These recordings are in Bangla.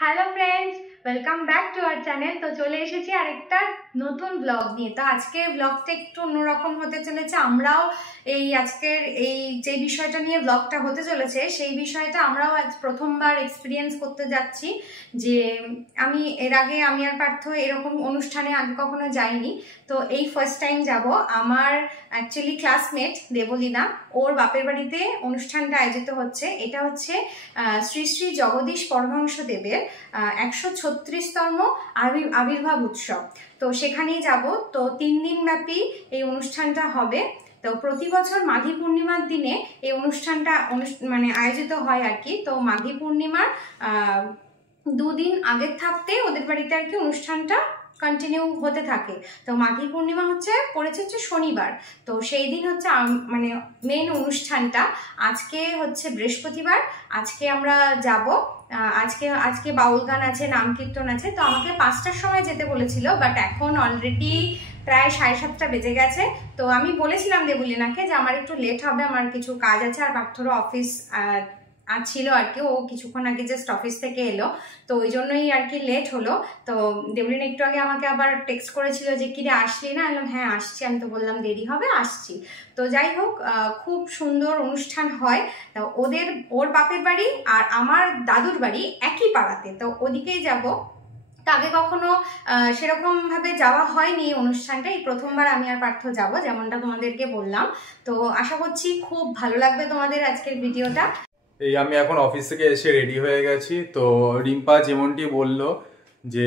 Hello friends, welcome back to our channel. তো চলে এসেছি আরেকটা নতুন ব্লগ নিয়ে। তো আজকে ব্লগটা একটু অন্যরকম হতে চলেছে। আমরাও আজকের যে বিষয়টা নিয়ে ব্লগটা হতে চলেছে, সেই বিষয়টা আমরাও আজ প্রথমবার এক্সপিরিয়েন্স করতে যাচ্ছি। যে এর আগে আমি আর পার্থ এরকম অনুষ্ঠানে আগে কখনো যাইনি। তো এই ফার্স্ট টাইম যাব। আমার অ্যাকচুয়ালি ক্লাসমেট দেবলীনা, ওর বাপের বাড়িতে অনুষ্ঠানটা আয়োজিত হচ্ছে। এটা হচ্ছে শ্রী শ্রী জগদীশ পরমহংস দেবের 136তম আবির্ভাব উৎসব। তো সেখানেই যাব। তো 3 দিন ব্যাপী এই অনুষ্ঠানটা হবে। তো প্রতি বছর মাঘী পূর্ণিমার দিনে এই অনুষ্ঠানটা আয়োজিত হয় আর কি। তো মাঘী পূর্ণিমার 2 দিন আগের থাকতে ওদের বাড়িতে আর কি অনুষ্ঠানটা কন্টিনিউ হতে থাকে। তো মাঘী পূর্ণিমা পড়েছে শনিবার। তো সেই দিন হচ্ছে মেন অনুষ্ঠানটা। আজকে হচ্ছে বৃহস্পতিবার। আজকে আমরা যাব। আজকে বাউল গান আছে, নাম কীর্তন আছে। তো আমাকে 5টার সময় যেতে বলেছিল, বাট এখন অলরেডি প্রায় 7:30 বেজে গেছে। তো আমি বলেছিলাম দেবলীনাকে যে আমার একটু লেট হবে, আমার কিছু কাজ আছে। আর পার্থরও অফিস ছিল আর কি, ও কিছুক্ষণ আগে জাস্ট অফিস থেকে এলো। তো ওই জন্যই আর কি লেট হলো। তো দেবলীনা একটু আগে আমাকে আবার টেক্সট করেছিল যে কিরে আসলি না? বললাম হ্যাঁ আসছি। আমি তো বললাম দেরি হবে, আসছি। তো যাই হোক, খুব সুন্দর অনুষ্ঠান হয়। তো ওর বাপের বাড়ি আর আমার দাদুর বাড়ি একই পাড়াতে। তো ওদিকেই যাব। তো আগে কখনো সেরকম ভাবে যাওয়া হয়নি অনুষ্ঠানটা। এই প্রথমবার আমি আর পার্থ যাব, যেমনটা তোমাদেরকে বললাম। তো আশা করছি খুব ভালো লাগবে তোমাদের আজকের ভিডিওটা। আমি এখন অফিস থেকে এসে রেডি হয়ে গেছি। তো রিম্পা যেমনটি বলল যে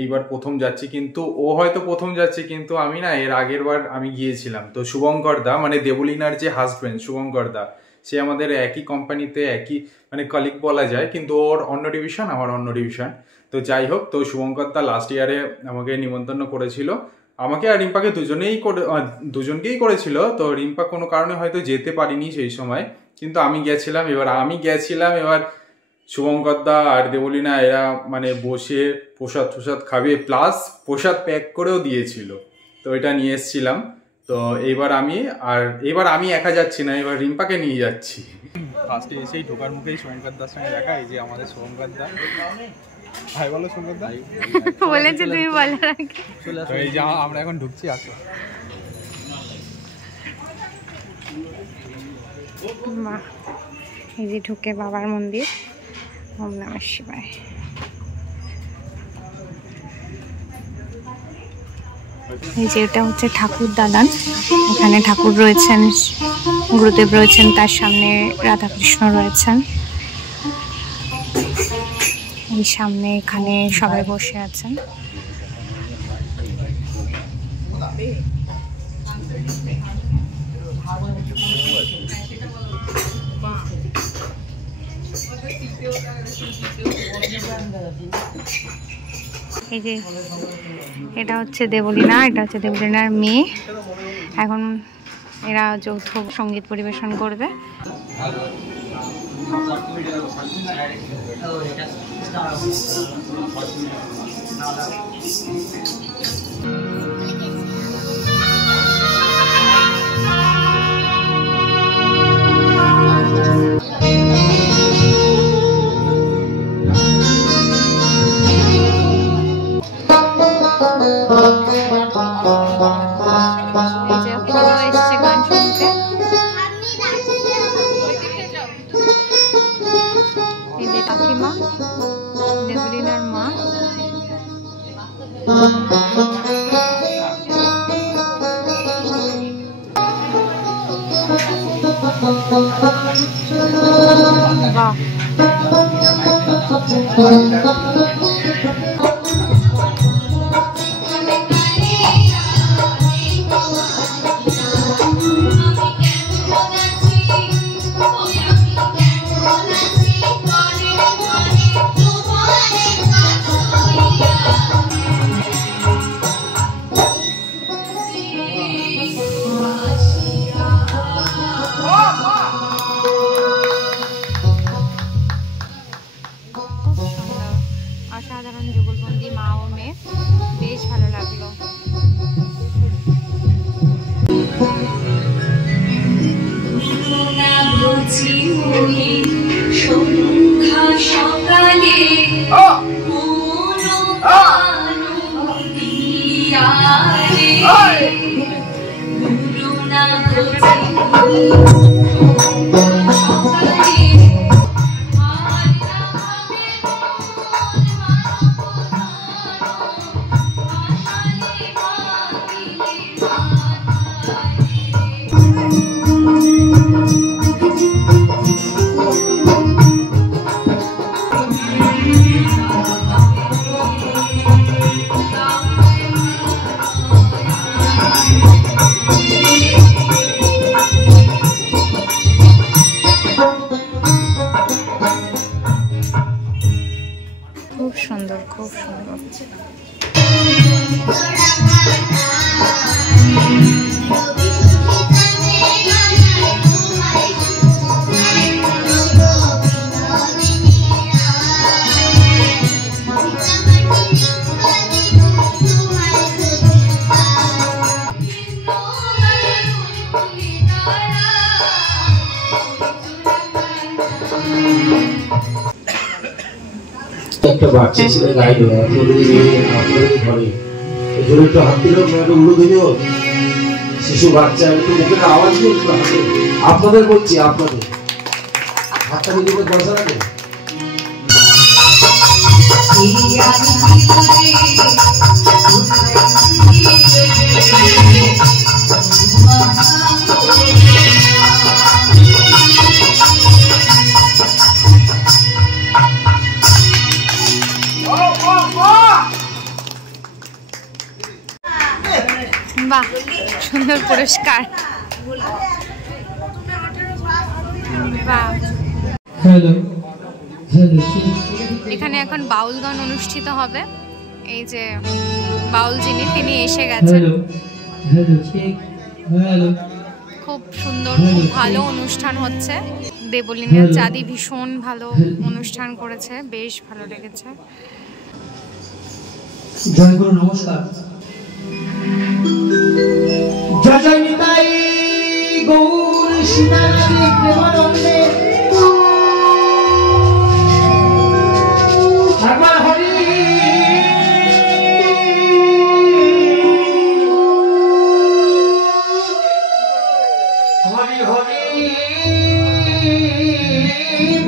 এইবার প্রথম যাচ্ছি, কিন্তু ও হয়তো প্রথম যাচ্ছে, কিন্তু আমি না এর আগের বার আমি গিয়েছিলাম। তো শুভঙ্কর দা দেবলীনার যে হাজব্যান্ড শুভঙ্কর দা, সে আমাদের একই কোম্পানিতে একই কলিগ বলা যায়, কিন্তু ওর অন্য ডিভিশন, আমার অন্য ডিভিশন। তো যাই হোক, তো শুভঙ্কর দা লাস্ট ইয়ারে আমাকে নিমন্ত্রণ করেছিল, আমাকে আর রিম্পাকে দুজনকেই করেছিল। তো রিম্পা কোনো কারণে হয়তো যেতে পারিনি সেই সময়, কিন্তু আমি গেছিলাম। এবার শুভঙ্কর দা আর দেবলীনা এরা বসে প্রসাদ খাবে, প্লাস প্রসাদ প্যাক করেও দিয়েছিল। তো এটা নিয়ে এসেছিলাম। তো এবার আমি একা যাচ্ছি না, এবার রিম্পাকে নিয়ে যাচ্ছি। ফার্স্টে এসেই ঢোকার মুখেই শুভঙ্কর দার সঙ্গে দেখা। এই যে আমাদের শুভঙ্কর দা। ভাই বলো শুভঙ্কর দা। বলেছে তুমি বলার আগে। তো এই যে আমরা এখন ঢুকছি, আসো। এই যে ঢুকে বাবার মন্দির। ওম নমঃ শিবায়। এই যে এটা হচ্ছে ঠাকুর দালান। এখানে ঠাকুর রয়েছেন, গুরুদেব রয়েছেন, তার সামনে রাধাকৃষ্ণ রয়েছেন। এই সামনে এখানে সবাই বসে আছেন। এই যে এটা হচ্ছে দেবলীনা, এটা হচ্ছে দেবলীনার মেয়ে। এখন এরা যৌথ সঙ্গীত পরিবেশন করবে। দেবলীনার মা। বাহ। খুব সুন্দর, খুব সুন্দর। একটা বাচ্চা ছেলে গাইলো আপনাদের ঘরে এজন্য একটু হাত দিলেও একটা উড়ো দিলেও শিশু বাচ্চা একটু মুখের আওয়াজ দিয়ে একটু হাতে আপনাদের বলছি আপনাদের হাতটা দিলে দরজা রাখে বাহ, সুন্দর পুরস্কার। বাহ। এখানে এখন বাউল গান অনুষ্ঠিত হবে। এই যে বাউল যিনি, তিনি এসে গেছেন। খুব সুন্দর, খুব ভালো অনুষ্ঠান হচ্ছে। দেবলীনের চাঁদি ভীষণ ভালো অনুষ্ঠান করেছে, বেশ ভালো লেগেছে। জয় গুরু, নমস্কার। জয় জয় নিতাই গৌর সীতারানী প্রেমানন্দে একবার হরি হরি হরি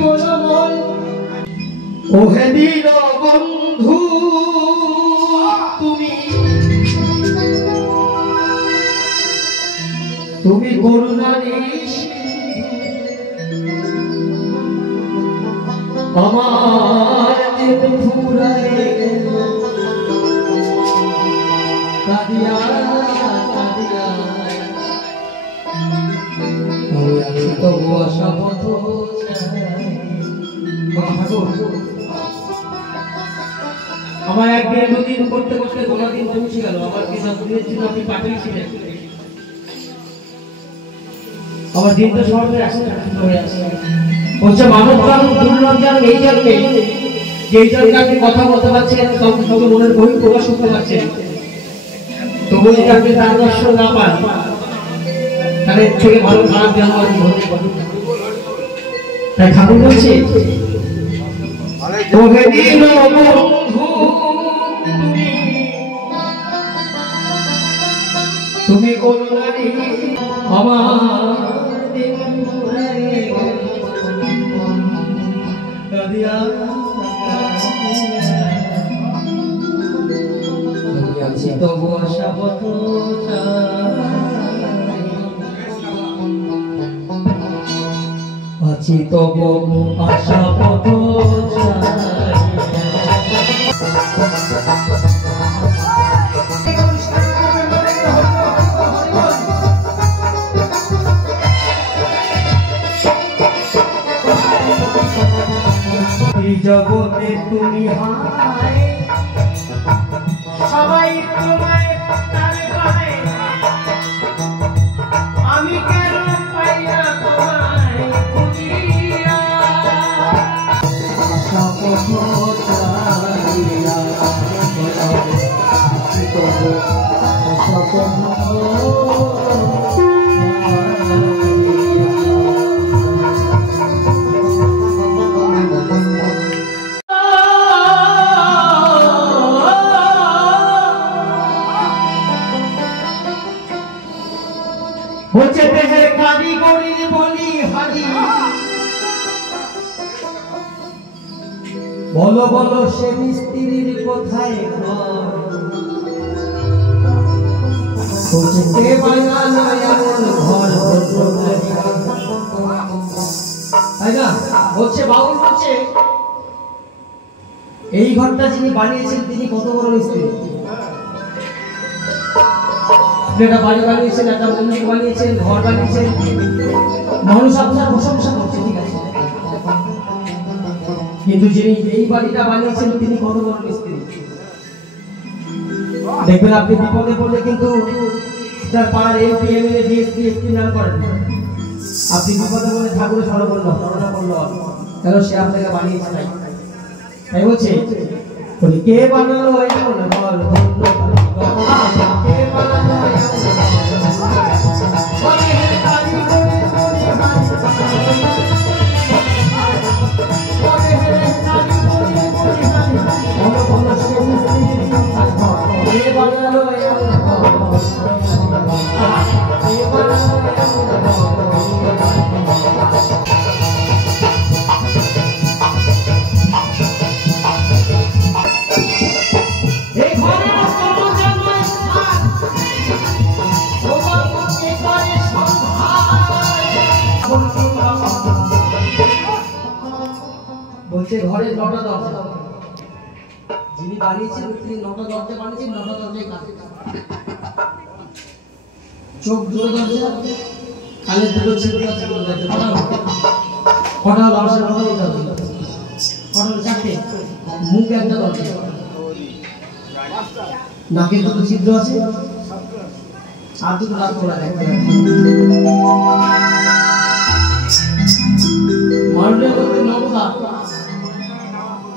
বল বল ওহে দীন বন্ধু তুমি করুণারি আমার দিন ফুরায় কাদিয়া কাদিয়া আমি আছি তবু আশা পথ আমার একদিন দুদিন করতে করতে 12 দিন পৌঁছে গেল। আমার কি জন্মদিনের জন্য আপনি পাঠিয়েছিলেন, আমার দিন তো সর্বে আসছে হয়ে আসছে। বলছে মানব কারণ দুর্লজ্জার এই জন্মে যেই জন্মে আপনি কথা বলতে পারছেন, তবে মনের বই প্রকাশ করতে পারছেন, তবু যদি আপনি তার দর্শন না পান, তাহলে থেকে ভালো খারাপ যেন আর হতে পারে। তাই ঠাকুর বলছে ওহে দিন বন্ধু তুমি করুণারি আমার দিন ফুরায় কাদিয়া আমি আছি তবু আশা পথ আছি তবু আশা পথ জগতে তুমি হায় সবাই তোমায় তারে পায়, আমি কেন পাই না তোমায় খুঁজিয়া সপথ চাহিয়া সপথ বলছে দেহের কারিগরির বলি হারি বলো বলো সে মিস্ত্রির কোথায় ঘর বলছে কে বানালো এমন ঘর তাই না বলছে বাউল বলছে এই ঘরটা যিনি বানিয়েছেন তিনি কত বড় মিস্ত্রি একটা বাড়ি বানিয়েছেন একটা মন্দির বানিয়েছেন ঘর বানিয়েছেন মানুষ আপনার প্রশংসা করছে ঠিক আছে কিন্তু যিনি এই বাড়িটা বানিয়েছেন তিনি কত বড় মিস্ত্রি দেখবেন আপনি বিপদে পড়লে কিন্তু তার পাড়ার এমপি এমএলএ ডিএসপি এসপি নাম করেন আপনি বিপদে পড়লে ঠাকুরের স্মরণ করলো কেন সে আপনাকে বানিয়েছে তাই বলছে কে বানালো এমন ঘর কে বানালো বলছে ঘরের 9টা দরজা যিনি বানিয়েছেন তিনি 9টা দরজা বানিয়েছেন 9টা দরজায় কাজ চোখ দুটো দরজা কালে দুটো ছিল কটা দরজা কটা চারটে মুখ একটা দরজা নাকে দুটো ছিদ্র আছে আর দুটো রাত খোলা দেখতে মারুলের মধ্যে 9টা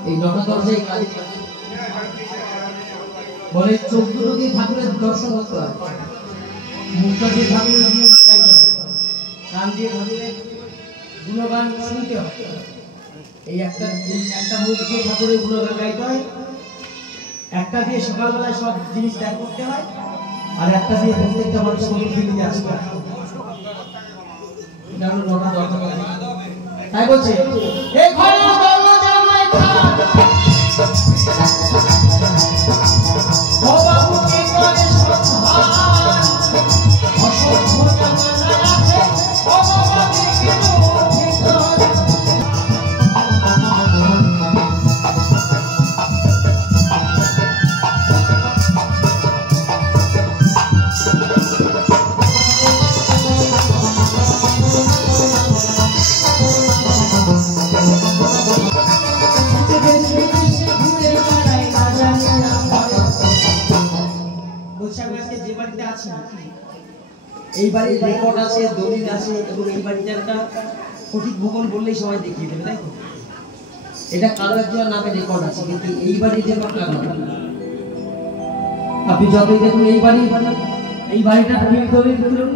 এই 9টা দরজায় কাজ বলে চোখ দুটো দিয়ে ঠাকুরের দর্শন করতে হয় মুখটা দিয়ে ঠাকুরের গুণগান গাইতে হয় কান দিয়ে ঠাকুরের গুণগান শুনতে হয় এই একটা মুখ দিয়ে ঠাকুরের গুণগান গাইতে হয় একটা দিয়ে সকালবেলায় সব জিনিস ত্যাগ করতে হয় আর একটা দিয়ে প্রত্যেকটা মানুষের মধ্যে ফিরে আসতে হয় এটা হলো 9টা দরজা তাই বলছে এই ঘরে এই বাড়ির রেকর্ড আছে দলিল আছে এবং এই বাড়িটা একটা সঠিক ভূগোল বললেই সবাই দেখিয়ে দেবে তাই তো এটা কারো একজনের নামে রেকর্ড আছে কিন্তু এই বাড়ির রেকর্ড কারো আপনি যতই দেখুন এই বাড়িটা দলিল তুলুন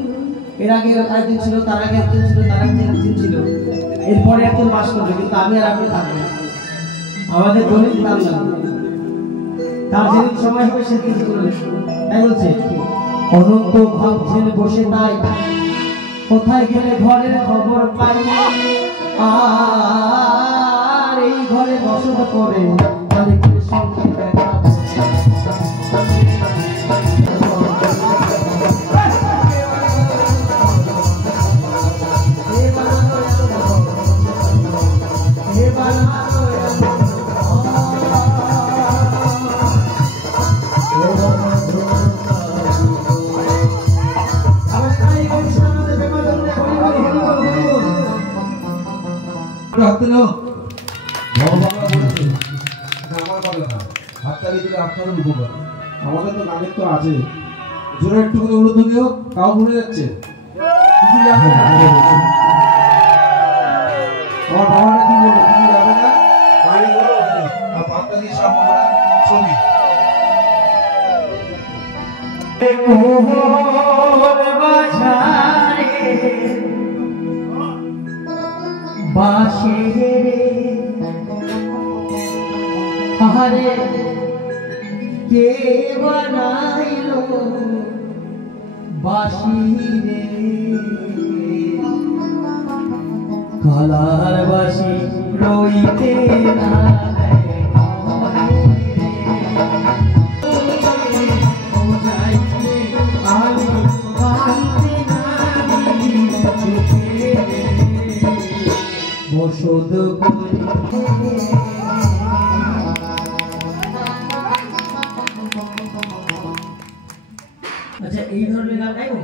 এর আগে একজন ছিল তার আগে একজন ছিল তার আগে একজন ছিল এরপরে একজন বাস করবে কিন্তু আমি আর আপনি থাকবো না আমাদের দলিল তার লাগবে তার যেদিন সময় হবে সেদিন তুলে তাই বলছে অনন্ত ভাবছেন বসে তাই কোথায় গেলে ঘরের খবর পাই আর এই ঘরে বসত করে মালিকের সঙ্গে দেখা আমাদের তো গানের তো আছে জোরে একটু করে উলুধ্বনি হোক তাও ভুলে যাচ্ছে আমার বাবাটা কি বলবো কিছু যাবে না গাড়ি বলো আর বার্তা দিয়ে সব আমরা ছবি কে বানাইলো বাসি রে কালার বাসি রইতে না বসদ আচ্ছা এই ধরনের গান গাইবো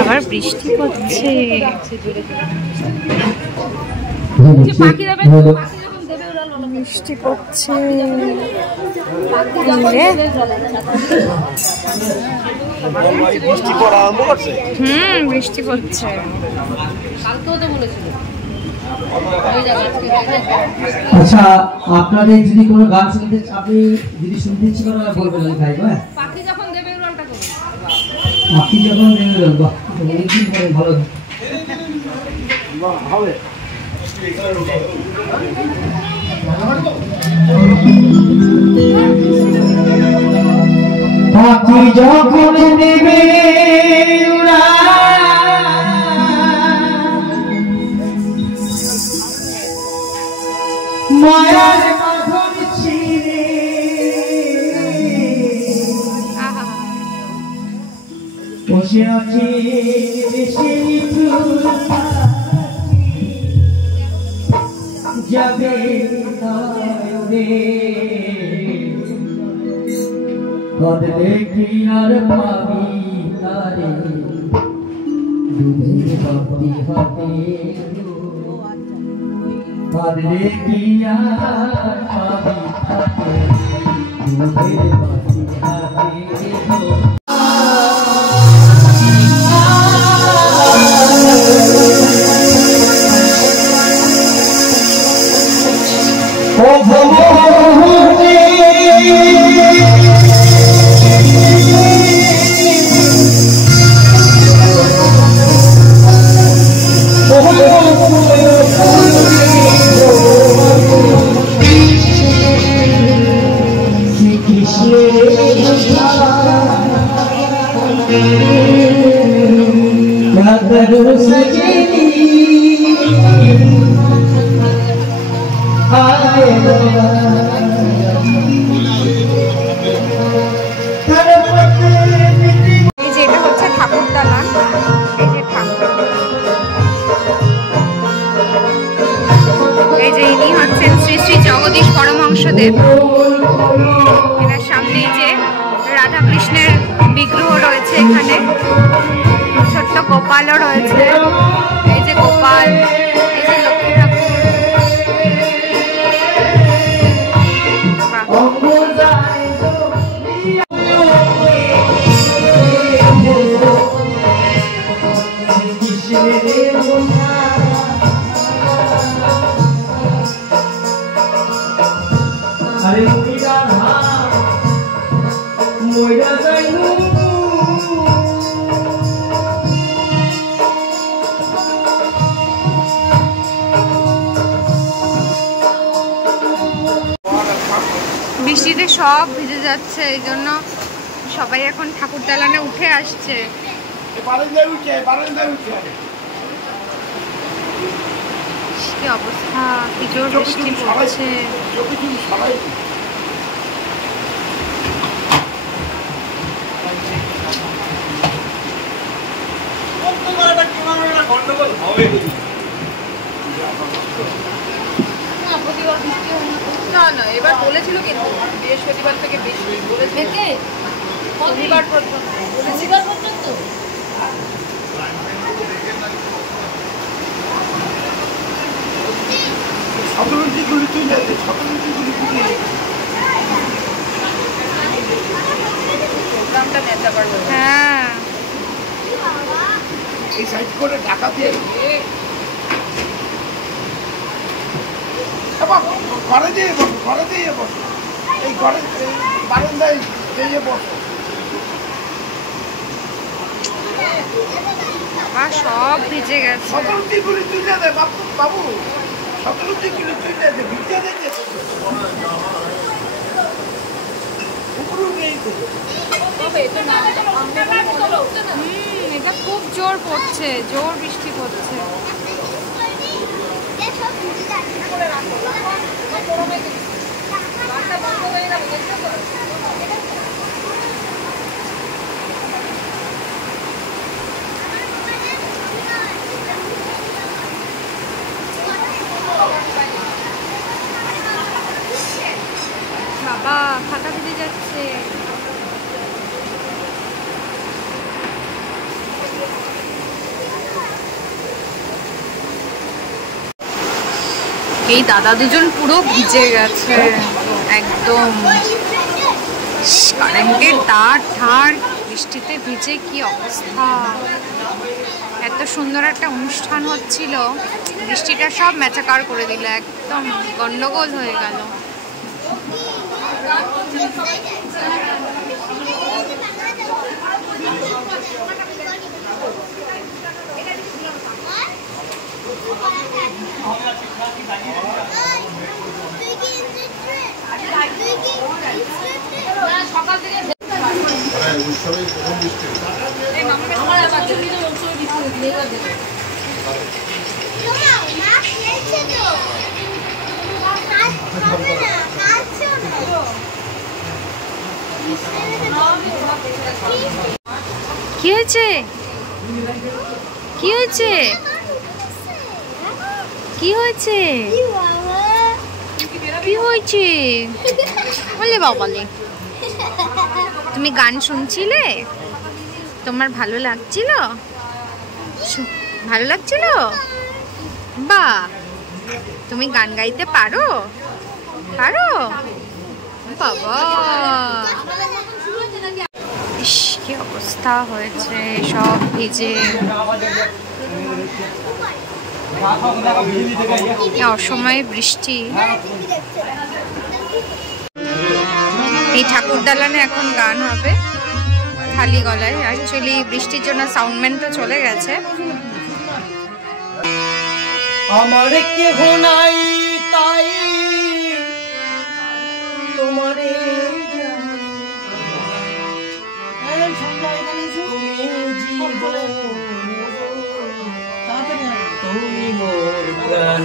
আবার বৃষ্টি পড়ছে বৃষ্টি পড়ছে বৃষ্টি পড়ছে আচ্ছা আপনাদের যদি কোনো গান শুনতে আপনি যদি শুনতে ইচ্ছে করেন বলবেন আমি গাইবো হ্যাঁ পাখি যখন দেবে উড়ালটা করবে পাখি যখন দেবে উড়াল বাহ অনেকদিন পরে ভালো হবে পাখি যখন দেবে মায়ার বাঁধন ছিঁড়ে বসে আছে সেই ফুল যাবে কদলে কি আর পাবি তারে দুধের বাপি হাতে কদলে কি আর পাবি তারে দুধের বাপি হাতে এর সামনে যে রাধা কৃষ্ণের বিগ্রহ রয়েছে, এখানে ছোট্ট গোপালও রয়েছে, এই যে গোপাল, এই যে লক্ষ্মী ঠাকুর। বৃষ্টিতে সব ভিজে যাচ্ছে, এই জন্য সবাই এখন ঠাকুর দালানে উঠে আসছে। কি অবস্থা, কি জোর বৃষ্টি পড়ছে। না না, এবার বলেছিল কিন্তু বৃহস্পতিবার থেকে বৃষ্টি বলেছে, শনিবার পর্যন্ত। প্রোগ্রামটা নেতা পারবো। হ্যাঁ, এই সাইড করে ঢাকা দিয়ে ঘরে দিয়ে বসো, ঘরে দিয়ে বসো, এই ঘরে বারান্দায় দিয়ে বসো। সব ভিজে গেছে। 17টি গুলি তুলে দে বাবু, 17টি গুলি তুলে দে, ভিজে দিয়েছে। এটা খুব জোর পড়ছে, জোর বৃষ্টি পড়ছে। বাবা খাতা ভিজে যাচ্ছে। এই দাদা দুজন পুরো ভিজে গেছে একদম, কারেন্টের তার ঠার বৃষ্টিতে ভিজে কি অবস্থা। এত সুন্দর একটা অনুষ্ঠান হচ্ছিল, বৃষ্টিটা সব ম্যাচাকার করে দিল, একদম গন্ডগোল হয়ে গেল। কি হয়েছে? কি হয়েছে? কি হয়েছে? কি হয়েছে? বলে বাবালে, তুমি গান শুনছিলে? তোমার ভালো লাগছিল? ভালো লাগছিল? বাহ, তুমি গান গাইতে পারো? পারো বাবা। ইস কি অবস্থা হয়েছে, সব ভিজে। অসময়ে বৃষ্টি। এই ঠাকুর দালানে এখন গান হবে খালি গলায়। অ্যাকচুয়ালি বৃষ্টির জন্য সাউন্ডম্যান তো চলে গেছে। আমার কেহ নাই তাই তোমারে তুমি মোর প্রাণ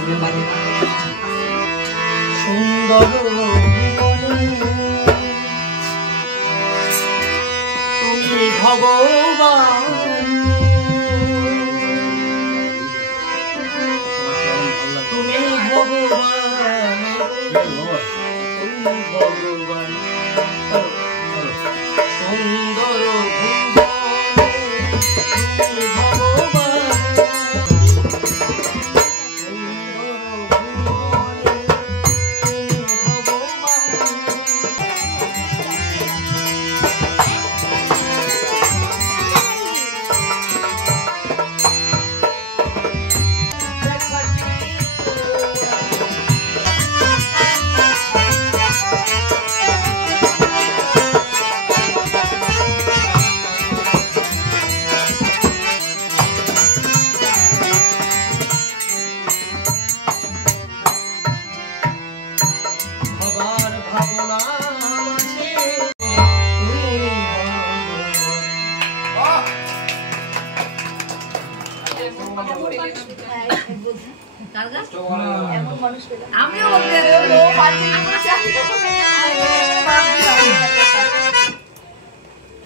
সুন্দর তুমি ভগবান তুমি ভগবান তুমি ভগবান সুন্দর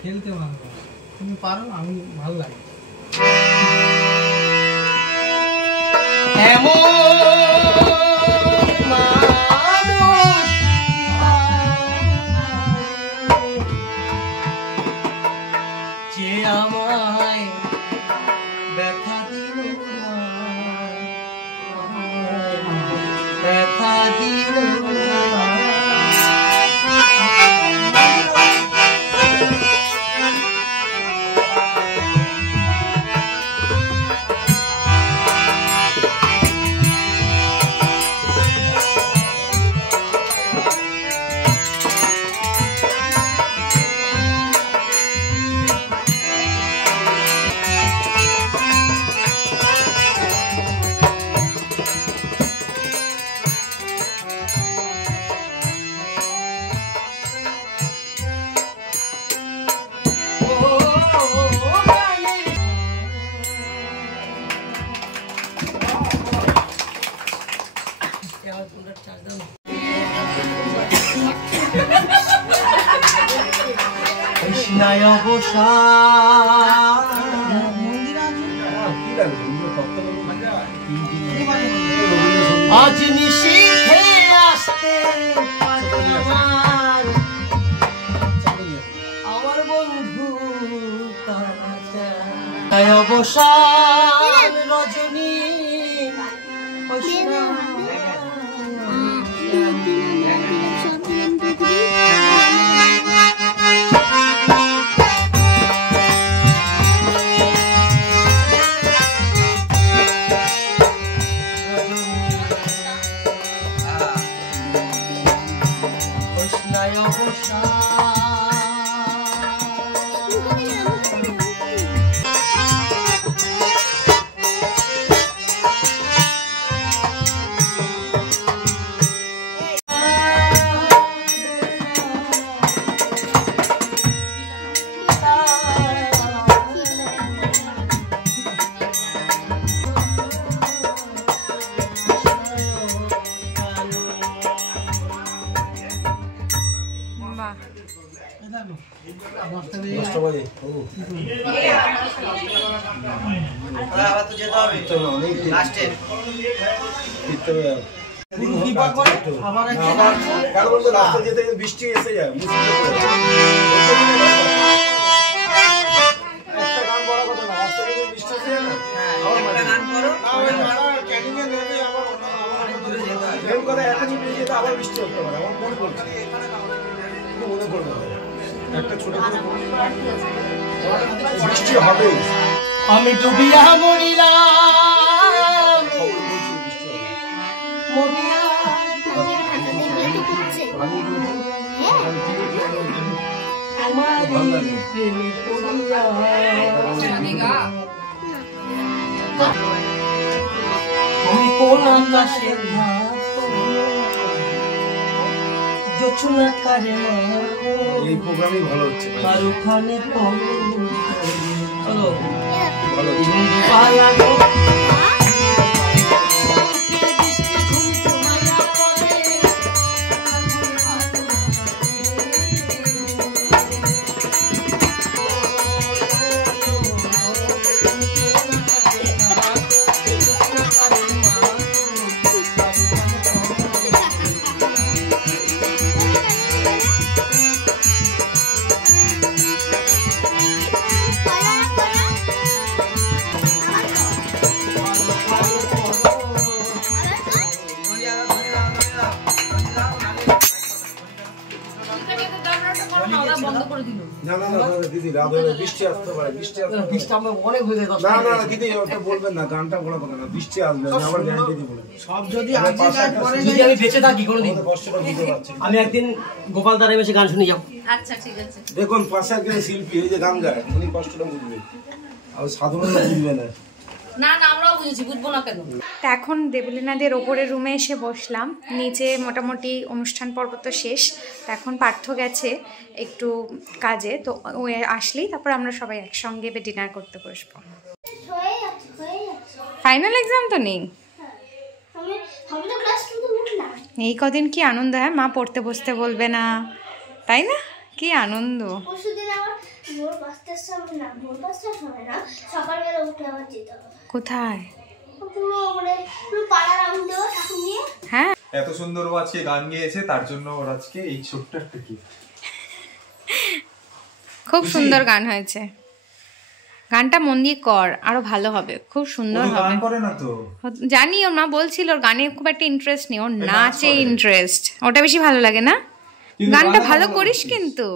খেলতে ভালো, তুমি পারো, আমি ভালো লাগে। যে আমায় ব্যথা দিল না, ব্যথা দিল না। কৃষ্ণায় আজ নিশীথে আসতে আমার বন্ধু অবসান রজনী বৃষ্টি এসে যায় আবার বৃষ্টি হতে পারে আমার মনে করছে মনে করবো একটা ছোট বৃষ্টি হবে আমি ডুবিয়া মরিলাম মরিয়া তুমি কোন আকাশে জোছনা কারে এই প্রোগ্রামই ভালো হচ্ছে বারুখানে চলো ভালো পালাগো দিদি রাত হলে বৃষ্টি আসতে পারে বৃষ্টি অনেক হয়ে যায় না না দিদি ওটা বলবেন না গানটা বলা কথা না বৃষ্টি আসবে আবার গ্যারান্টি দিব সব যদি যদি আমি বেঁচে থাকি কোনোদিন কষ্টটা দিতে পারছি আমি একদিন গোপাল দাঁড়ে বসে গান শুনে যাবো আচ্ছা ঠিক আছে দেখুন পাশে একজন শিল্পী এই যে গান গায় উনি কষ্টটা বুঝবে আর সাধারণ বুঝবে না না না আমরাও বুঝেছি বুঝবো না কেন তো এখন দেবলীনাদের ওপরের রুমে এসে বসলাম নিচে মোটামুটি অনুষ্ঠান পর্ব তো শেষ তো এখন পার্থ গেছে একটু কাজে তো ও আসলেই তারপর আমরা সবাই একসঙ্গে ডিনার করতে বসবো ফাইনাল এক্সাম তো নেই এই কদিন কি আনন্দ হয় মা পড়তে বসতে বলবে না তাই না কি আনন্দ কোথায় হ্যাঁ এত সুন্দর ও আজকে গান গেয়েছে তার জন্য ওর আজকে এই ছোট্ট একটা কি খুব সুন্দর গান হয়েছে গানটা মন দিয়ে কর আরো ভালো হবে খুব সুন্দর হবে গান করে না তো জানি ওর মা বলছিল ওর গানে খুব একটা ইন্টারেস্ট নেই ওর নাচে ইন্টারেস্ট ওটা বেশি ভালো লাগে না গানটা ভালো করিস কিন্তু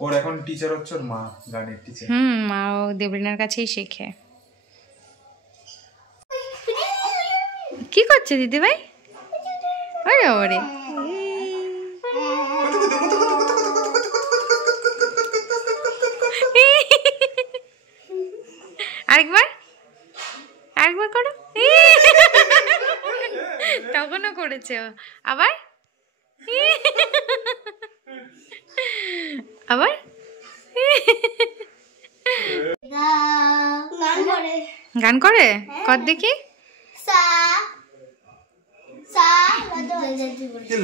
ওর এখন টিচার হচ্ছে ওর মা গানের টিচার মা ও দেবলিনার কাছেই শেখে কি করছে দিদি ভাই ওরে ওরে আরেকবার আরেকবার করো তখনও করেছে আবার আবার গান করে কর দেখি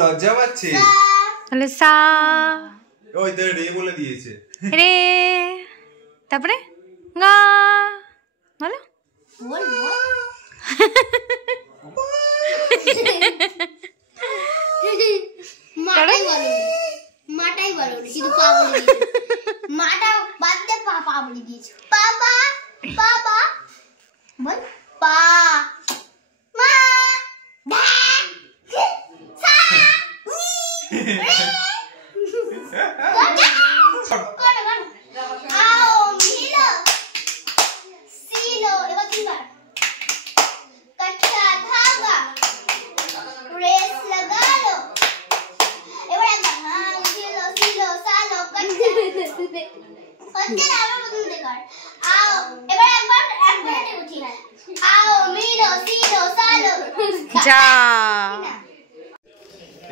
লজ্জা পাচ্ছে তাহলে সা ওই তো রে বলে দিয়েছে রে, তারপরে গা বলো। মাটাই বলো শুধু পা বলে মাটা বাদ দে, পা বলে দিয়েছে। বাবা বাবা বল, পা মা যা।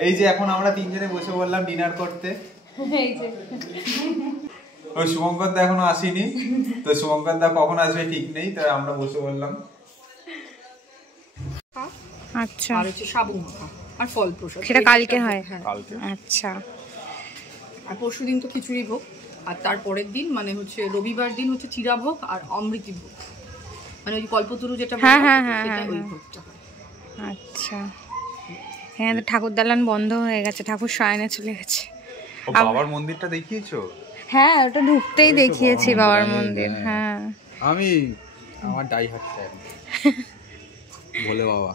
এই যে এখন আমরা তিনজনে বসে বললাম ডিনার করতে। ওই শুভঙ্কর দা এখনো আসেনি, তো শুভঙ্কর দা কখন আসবে ঠিক নেই, তাই আমরা বসে বললাম। আচ্ছা, আর হচ্ছে সাবু মাখা আর ফল প্রসাদ, সেটা কালকে হয়? কালকে। আচ্ছা, আর পরশু দিন তো খিচুড়ি ভোগ, আর তারপরের দিন মানে হচ্ছে রবিবার দিন হচ্ছে চিরা ভোগ আর অমৃতি ভোগ, মানে ওই কল্পতরু যেটা সেটা ওই ভোগটা হয়। আচ্ছা, হ্যাঁ ঠাকুর দালান বন্ধ হয়ে গেছে, ঠাকুর শয়নে চলে গেছে। বাবার মন্দিরটা দেখিয়েছো? হ্যাঁ, ওটা ঢুকতেই দেখিয়েছি বাবার মন্দির। হ্যাঁ, আমি আমার ডাই হাট ফ্যান বলে বাবা।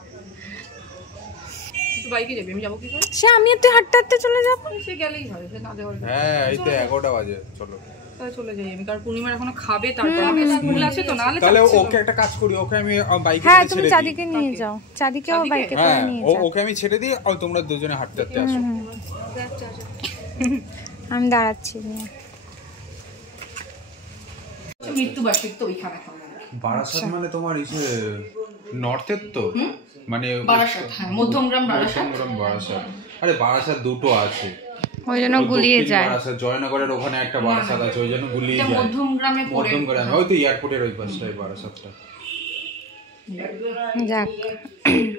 তুই বাইকে যাবি, আমি যাবো কি করে? সে আমি একটু হাঁটতে হাঁটতে চলে যাবো। সে গেলেই হয়, সে না যাওয়ার। হ্যাঁ, এই তো 11টা বাজে, চলো তাহলে চলে যাই আমি, কারণ পূর্ণিমার এখনো খাবে, তারপর আমাকে স্কুল আছে তো, নাহলে তাহলে ওকে একটা কাজ করি, ওকে আমি বাইকে হ্যাঁ, ছেড়ে তুমি দিই। চাঁদিকে নিয়ে যাও, চাঁদিকেও বাইকে করে হ্যাঁ, নিয়ে যাও। ওকে আমি ছেড়ে দিই আর তোমরা দুজনে হাঁটতে হাঁটতে আসো। আমি দাঁড়াচ্ছি। মৃত্যুবার্ষিক তো ওইখানে খাবো। বারাসাত মানে তোমার ইসে নর্থের তো, মানে বারাসাত, হ্যাঁ মধ্যমগ্রাম বারাসাত। বারাসাত, আরে বারাসাত দুটো আছে, ওই জন্য গুলিয়ে যায়। বারাসাত জয়নগরের ওখানে একটা বারাসাত আছে, ওই জন্য গুলিয়ে যায়। মধ্যমগ্রামে পড়ে, মধ্যমগ্রামে ওই তো এয়ারপোর্টের ওই পাশটাই বারাসাতটা। যাক,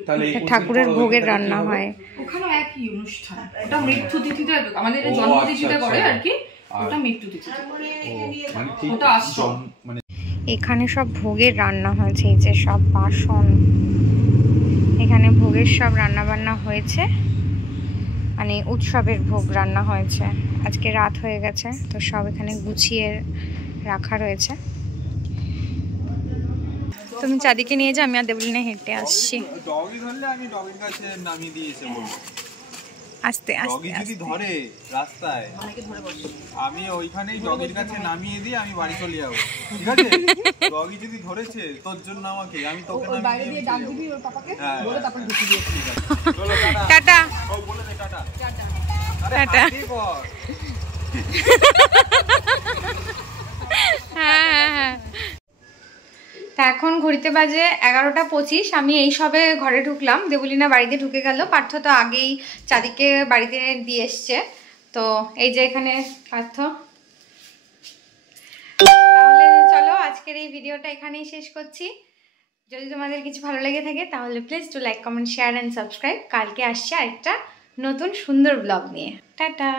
তাহলে ঠাকুরের ভোগের রান্না হয় ওখানে একই অনুষ্ঠান, ওটা মৃত্যু তিথিতে, আমাদের জন্মতিথিতে করে আর কি, ওটা মৃত্যু তিথিতে করে। মানে ঠিক ওটা আশ্রম। মানে এখানে সব ভোগের রান্না হয়েছে, এই যে সব বাসন, এখানে ভোগের সব রান্না বান্না হয়েছে, মানে উৎসবের ভোগ রান্না হয়েছে। আজকে রাত হয়ে গেছে, তো সব এখানে গুছিয়ে রাখা রয়েছে। তুমি চাঁদিকে নিয়ে যাও, আমি আর দেবলিনে হেঁটে আসছি। ডগি ধরলে আমি ডগির কাছে নামিয়ে দিয়েছে বলবো। আস্তে ডগি যদি ধরে রাস্তায়, আমি ওইখানেই ডগির কাছে নামিয়ে দিয়ে আমি বাড়ি চলে যাবো, ঠিক আছে? ডগি যদি ধরেছে তোর জন্য আমাকে, আমি তোকে নামিয়ে দিয়ে ডাক দিবি ওর পাপাকে, বলে তারপর ঢুকে দিয়ে চলো টাটা। ও বলে দে টাটা। টাটা। হ্যাঁ, তা এখন ঘড়িতে বাজে 11:25। আমি এই সবে ঘরে ঢুকলাম, দেবলিনা বাড়িতে ঢুকে গেল, পার্থ তো আগেই চাঁদিকে বাড়িতে দিয়ে এসছে। তো এই যে এখানে পার্থ। তাহলে চলো আজকের এই ভিডিওটা এখানেই শেষ করছি। যদি তোমাদের কিছু ভালো লেগে থাকে তাহলে please to like, comment, share and subscribe. কালকে আসছে আরেকটা নতুন সুন্দর ব্লগ নিয়ে। টাটা।